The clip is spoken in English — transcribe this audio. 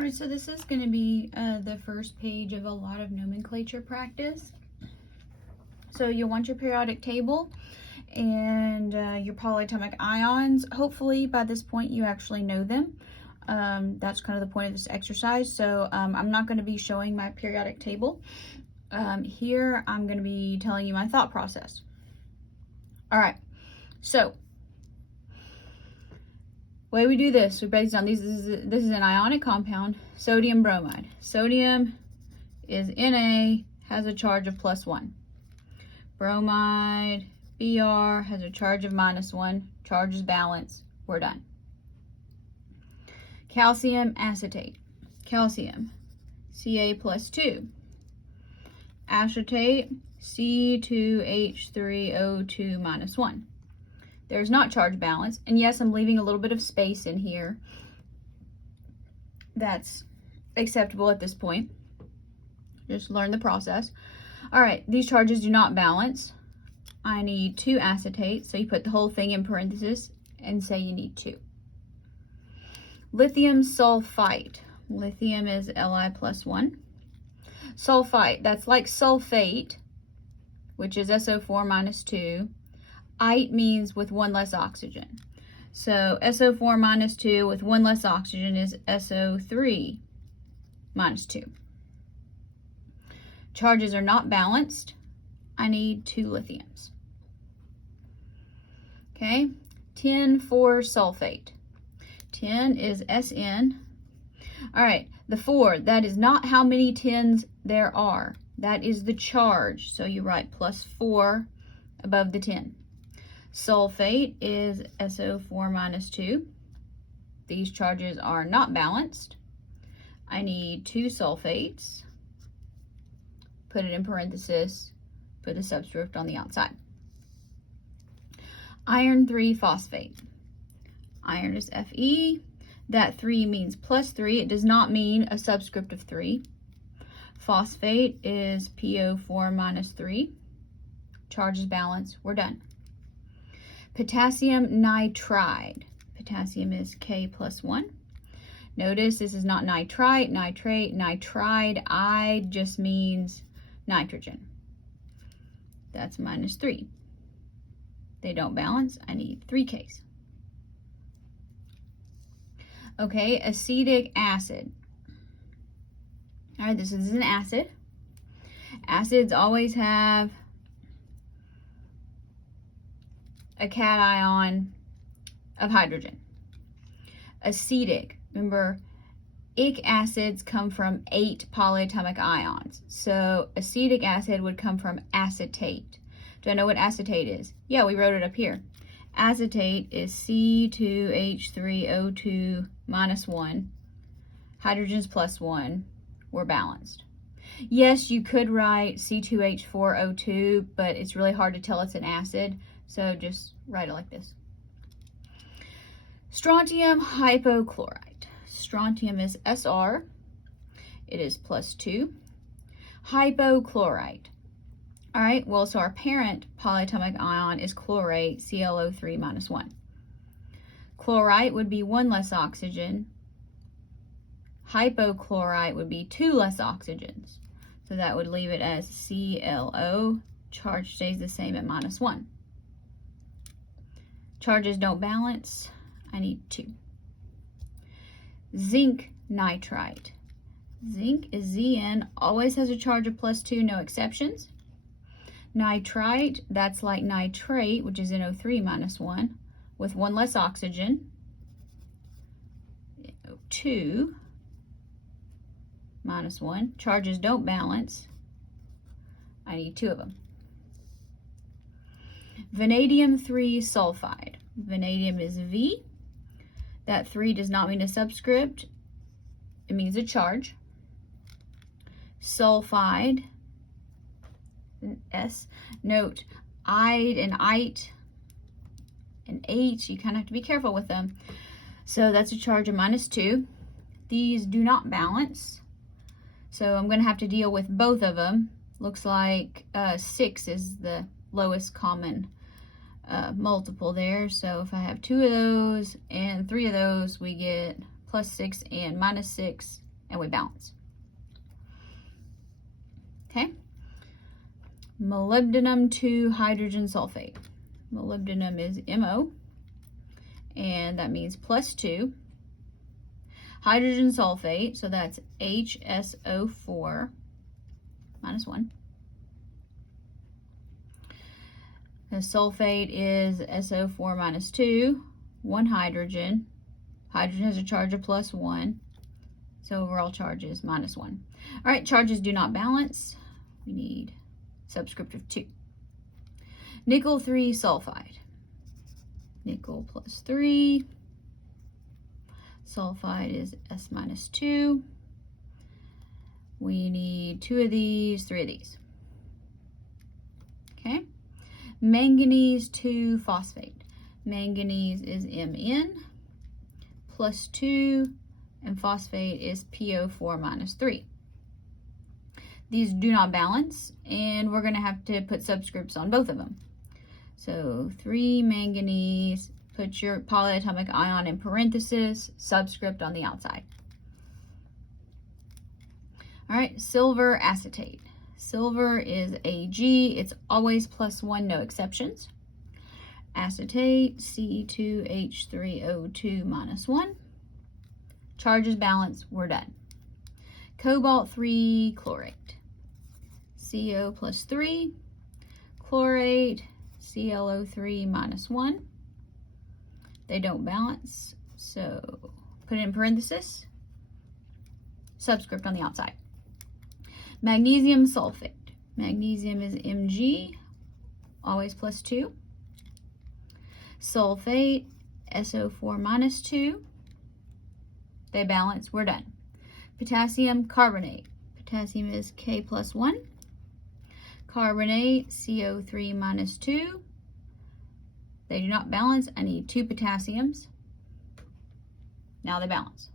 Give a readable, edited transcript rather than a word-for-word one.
All right, so this is going to be the first page of a lot of nomenclature practice. So you'll want your periodic table and your polyatomic ions. Hopefully by this point you actually know them. That's kind of the point of this exercise. So I'm not going to be showing my periodic table. Here I'm going to be telling you my thought process. All right, so the way we do this, we break this down. This is an ionic compound, sodium bromide. Sodium is Na, has a charge of +1. Bromide, Br, has a charge of -1. Charge is balanced. We're done. Calcium acetate. Calcium, Ca+2. Acetate, C2H3O2 -1. There's not charge balance. And yes, I'm leaving a little bit of space in here. That's acceptable at this point. Just learn the process. All right, these charges do not balance. I need 2 acetate. So you put the whole thing in parentheses and say you need 2. Lithium sulfite. Lithium is Li+1. Sulfite, that's like sulfate, which is SO4 2. Ite means with 1 less oxygen. So SO4 2 with 1 less oxygen is SO3 2. Charges are not balanced. I need 2 lithiums. Okay, tin for sulfate. Tin is Sn. All right, the 4, that is not how many tins there are. That is the charge. So you write +4 above the 10. Sulfate is SO4 2. These charges are not balanced. I need 2 sulfates. Put it in parenthesis. Put a subscript on the outside. Iron 3 phosphate. Iron is Fe. That 3 means +3. It does not mean a subscript of 3. Phosphate is PO4 3. Charge is balanced. We're done. Potassium nitride. Potassium is K+1. Notice this is not nitrite, nitrate, nitride. I just means nitrogen. That's -3. They don't balance. I need 3 Ks. Okay, acetic acid. All right, this is an acid. Acids always have a cation of hydrogen. Acetic, remember, ic acids come from 8 polyatomic ions. So acetic acid would come from acetate. Do I know what acetate is? Yeah, we wrote it up here. Acetate is C2H3O2 -1. Hydrogen's +1. We're balanced. Yes, you could write C2H4O2, but it's really hard to tell it's an acid. So just write it like this. Strontium hypochlorite. Strontium is Sr. It is +2. Hypochlorite. All right, well, so our parent polyatomic ion is chlorate, ClO3 -1. Chlorite would be 1 less oxygen. Hypochlorite would be 2 less oxygens. So that would leave it as ClO. Charge stays the same at -1. Charges don't balance. I need 2. Zinc nitrite. Zinc is Zn, always has a charge of +2, no exceptions. Nitrite, that's like nitrate, which is NO3 -1, with 1 less oxygen. NO2 -1. Charges don't balance. I need 2 of them. Vanadium 3 sulfide. Vanadium is V. That 3 does not mean a subscript. It means a charge. Sulfide, S. Note, ide and ite and H, you kind of have to be careful with them. So that's a charge of -2. These do not balance. So I'm going to have to deal with both of them. Looks like 6 is the lowest common multiple there. So if I have 2 of those and 3 of those, we get +6 and -6 and we balance. Okay. Molybdenum 2 hydrogen sulfate. Molybdenum is MO, and that means +2. Hydrogen sulfate, so that's HSO4 -1. The sulfate is SO4 -2, 1 hydrogen. Hydrogen has a charge of +1, so overall charge is -1. All right, charges do not balance. We need subscript of 2. Nickel 3 sulfide. Nickel +3. Sulfide is S-2. We need 2 of these, 3 of these. Okay. Manganese 2 phosphate. Manganese is Mn +2, and phosphate is PO4 -3. These do not balance, and we're going to have to put subscripts on both of them. So 3 manganese, put your polyatomic ion in parentheses, subscript on the outside. All right, silver acetate. Silver is Ag, it's always +1, no exceptions. Acetate, C2H3O2 -1. Charges balance, we're done. Cobalt 3 chlorate. CO +3, chlorate, ClO3 -1. They don't balance, so put it in parentheses, subscript on the outside. Magnesium sulfate. Magnesium is Mg, always +2. Sulfate, SO4 -2. They balance, we're done. Potassium carbonate. Potassium is K +1. Carbonate, CO3 -2. They do not balance. I need 2 potassiums. Now they balance.